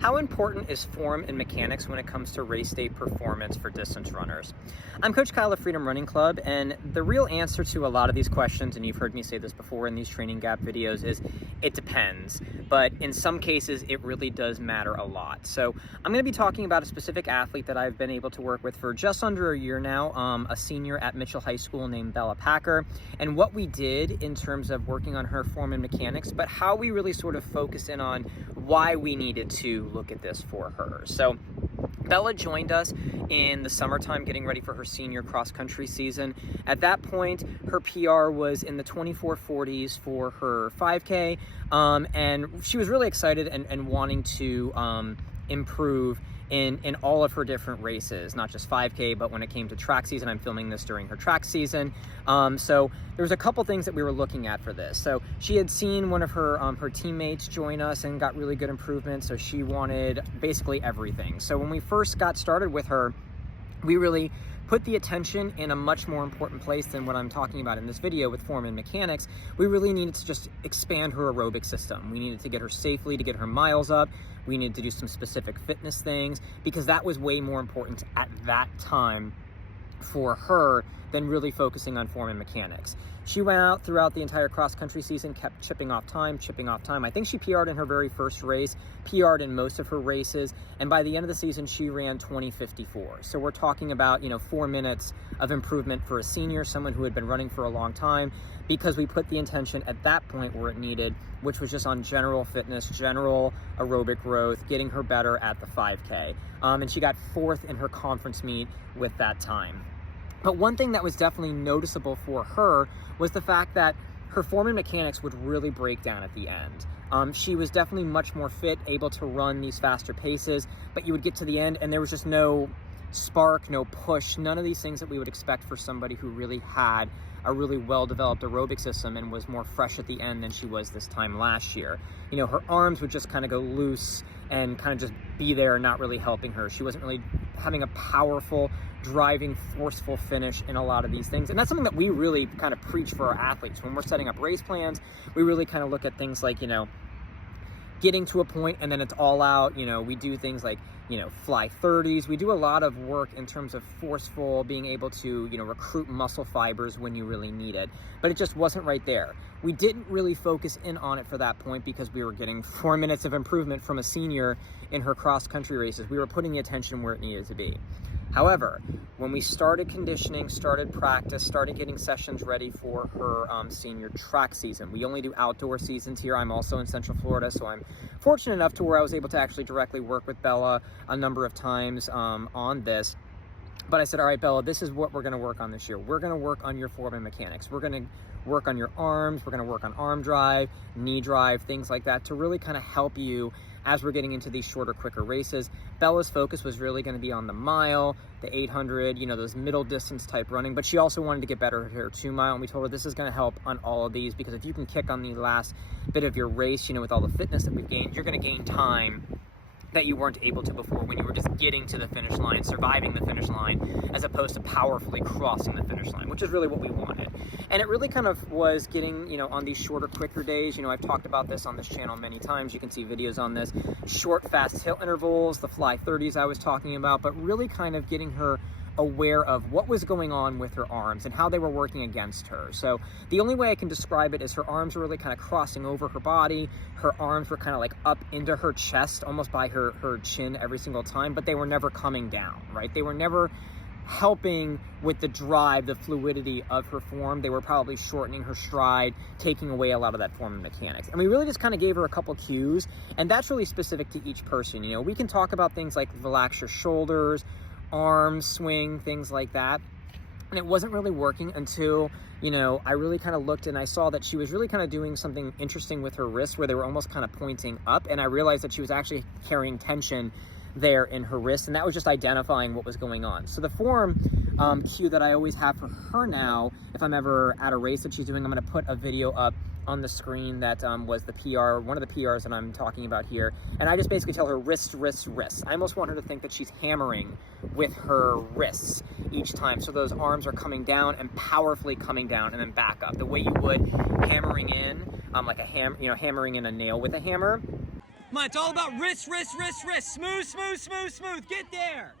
How important is form and mechanics when it comes to race day performance for distance runners? I'm Coach Kyle of Freedom Running Club, and the real answer to a lot of these questions, and you've heard me say this before in these training gap videos, is it depends. But in some cases, it really does matter a lot. So I'm going to be talking about a specific athlete that I've been able to work with for just under a year now, a senior at Mitchell High School named Bella Packer, and what we did in terms of working on her form and mechanics, but how we really sort of focused in on why we needed to look at this for her. So Bella joined us in the summertime getting ready for her senior cross-country season. At that point, her PR was in the 24:40s for her 5K, and she was really excited and wanting to improve in all of her different races, not just 5K, but when it came to track season. I'm filming this during her track season. So there was a couple things that we were looking at for this. So she had seen one of her teammates join us and got really good improvement. So she wanted basically everything. So when we first got started with her, we really put the attention in a much more important place than what I'm talking about in this video with form and mechanics. We really needed to just expand her aerobic system. We needed to get her safely, to get her miles up. We needed to do some specific fitness things because that was way more important at that time for her than really focusing on form and mechanics. She went out throughout the entire cross-country season, kept chipping off time. I think she PR'd in her very first race, PR'd in most of her races, and by the end of the season, she ran 20:54. So we're talking about, 4 minutes of improvement for a senior, someone who had been running for a long time, because we put the intention at that point where it needed, which was just on general fitness, general aerobic growth, getting her better at the 5K. And she got 4th in her conference meet with that time. But one thing that was definitely noticeable for her was the fact that her form and mechanics would really break down at the end. She was definitely much more fit, able to run these faster paces, but you would get to the end and there was just no spark, no push, none of these things that we would expect for somebody who really had a really well-developed aerobic system and was more fresh at the end than she was this time last year. Her arms would just kind of go loose and kind of just be there, not really helping her. She wasn't really having a powerful, driving, forceful finish in a lot of these things. And that's something that we really kind of preach for our athletes. When we're setting up race plans, we really kind of look at things like, getting to a point and then it's all out. We do things like, fly 30s. We do a lot of work in terms of forceful, being able to, recruit muscle fibers when you really need it. But it just wasn't right there. We didn't really focus in on it for that point because we were getting 4 minutes of improvement from a senior in her cross-country races. We were putting the attention where it needed to be. However, when we started conditioning, started practice, started getting sessions ready for her senior track season. We only do outdoor seasons here. I'm also in Central Florida, so I'm fortunate enough to where I was able to actually directly work with Bella a number of times on this. But I said, all right, Bella, this is what we're going to work on this year. We're going to work on your form and mechanics. We're going to work on your arms. We're going to work on arm drive, knee drive, things like that to really kind of help you as we're getting into these shorter, quicker races. Bella's focus was really going to be on the mile, the 800, those middle distance type running, but she also wanted to get better at her 2 mile. And we told her this is going to help on all of these because if you can kick on the last bit of your race, with all the fitness that we've gained, you're going to gain time that you weren't able to before when you were just getting to the finish line, surviving the finish line, as opposed to powerfully crossing the finish line, which is really what we wanted. And it really kind of was getting, on these shorter, quicker days. I've talked about this on this channel many times. You can see videos on this. Short, fast hill intervals, the fly 30s I was talking about, but really kind of getting her aware of what was going on with her arms and how they were working against her. So the only way I can describe it is her arms were really kind of crossing over her body. Her arms were kind of like up into her chest, almost by her chin every single time, but they were never coming down, right? They were never helping with the drive, the fluidity of her form. They were probably shortening her stride, taking away a lot of that form and mechanics. And we really just kind of gave her a couple cues, and that's really specific to each person. We can talk about things like relax your shoulders, arms, swing, things like that. And it wasn't really working until, I really kind of looked and I saw that she was really kind of doing something interesting with her wrists where they were almost kind of pointing up. And I realized that she was actually carrying tension there in her wrist, and that was just identifying what was going on. So the form cue that I always have for her now, if I'm ever at a race that she's doing, I'm going to put a video up on the screen that was the PR, one of the PRs that I'm talking about here. And I just basically tell her wrist, wrist, wrist. I almost want her to think that she's hammering with her wrists each time. So those arms are coming down and powerfully coming down and then back up. The way you would hammering in, like a hammering in a nail with a hammer. Come on, it's all about wrist, smooth, smooth, smooth, smooth, get there.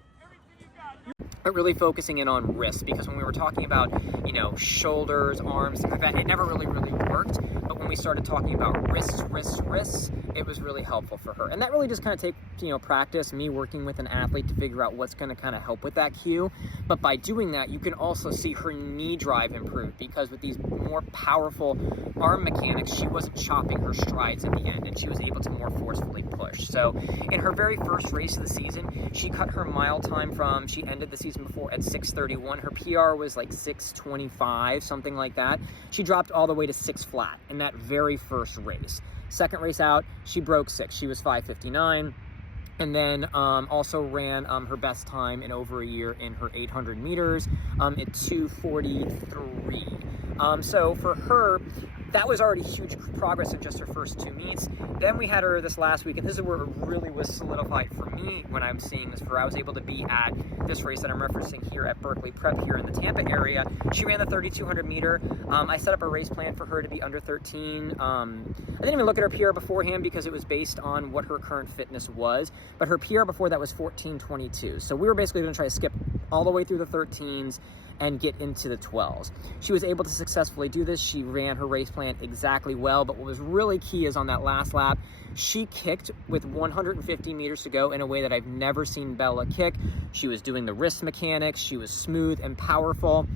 But really focusing in on wrist, because when we were talking about, you know, shoulders, arms, things like that, it never really worked. But when we started talking about wrists, it was really helpful for her. And that really just kind of takes, you know, practice, me working with an athlete to figure out what's going to kind of help with that cue. But by doing that, you can also see her knee drive improve, because with these more powerful arm mechanics, she wasn't chopping her strides at the end, and she was able to more forcefully push. So in her very first race of the season, she cut her mile time from, she ended the season before at 6:31. Her PR was like 6:25, something like that. She dropped all the way to 6 flat in that very first race. Second race out, she broke 6. She was 5:59. And then also ran her best time in over a year in her 800 meters at 2:43. So for her, that was already huge progress in just her first 2 meets. Then we had her this last week, and this is where it really was solidified for me when I'm seeing this, where I was able to be at this race that I'm referencing here at Berkeley Prep here in the Tampa area. She ran the 3,200 meter. I set up a race plan for her to be under 13. I didn't even look at her PR beforehand because it was based on what her current fitness was, but her PR before that was 14:22. So we were basically going to try to skip all the way through the 13s and get into the 12s. She was able to successfully do this. She ran her race plan exactly well, but what was really key is on that last lap, she kicked with 150 meters to go in a way that I've never seen Bella kick. She was doing the wrist mechanics, she was smooth and powerful,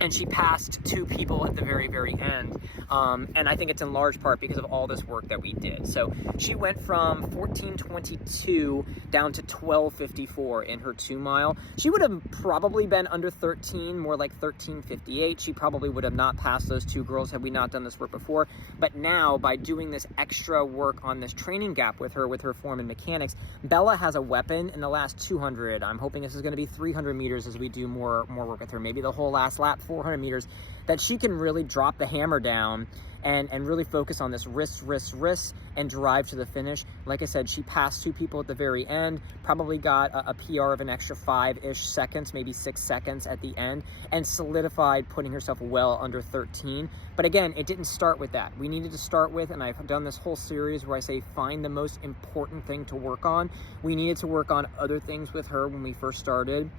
and she passed 2 people at the very, very end. And I think it's in large part because of all this work that we did. So she went from 14:22 down to 12:54 in her 2 mile. She would have probably been under 13, more like 13:58. She probably would have not passed those 2 girls had we not done this work before. But now, by doing this extra work on this training gap with her form and mechanics, Bella has a weapon in the last 200. I'm hoping this is going to be 300 meters as we do more work with her. Maybe the whole last lap, 400 meters, that she can really drop the hammer down and really focus on this wrist and drive to the finish. Like I said, she passed 2 people at the very end, probably got a PR of an extra 5-ish seconds, maybe 6 seconds at the end, and solidified putting herself well under 13. But again, it didn't start with that. We needed to start with, and I've done this whole series where I say find the most important thing to work on. We needed to work on other things with her when we first started.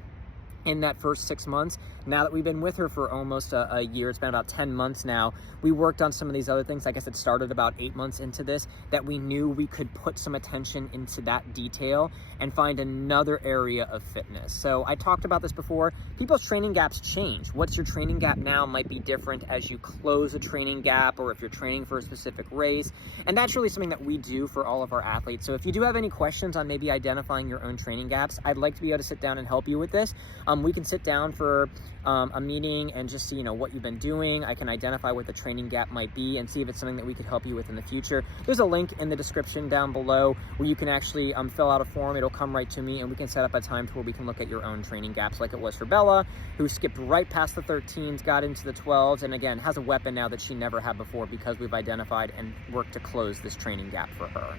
In that first 6 months, now that we've been with her for almost a year, it's been about 10 months now, we worked on some of these other things. Like I said, started about 8 months into this, that we knew we could put some attention into that detail and find another area of fitness. So I talked about this before. People's training gaps change. What's your training gap now might be different as you close a training gap, or if you're training for a specific race. And that's really something that we do for all of our athletes. So if you do have any questions on maybe identifying your own training gaps, I'd like to be able to sit down and help you with this. We can sit down for a meeting and just see, you know, what you've been doing. I can identify what the training gap might be and see if it's something that we could help you with in the future. There's a link in the description down below where you can actually fill out a form. It'll come right to me, and we can set up a time to where we can look at your own training gaps, like it was for Bella, who skipped right past the 13s, got into the 12s, and again, has a weapon now that she never had before because we've identified and worked to close this training gap for her.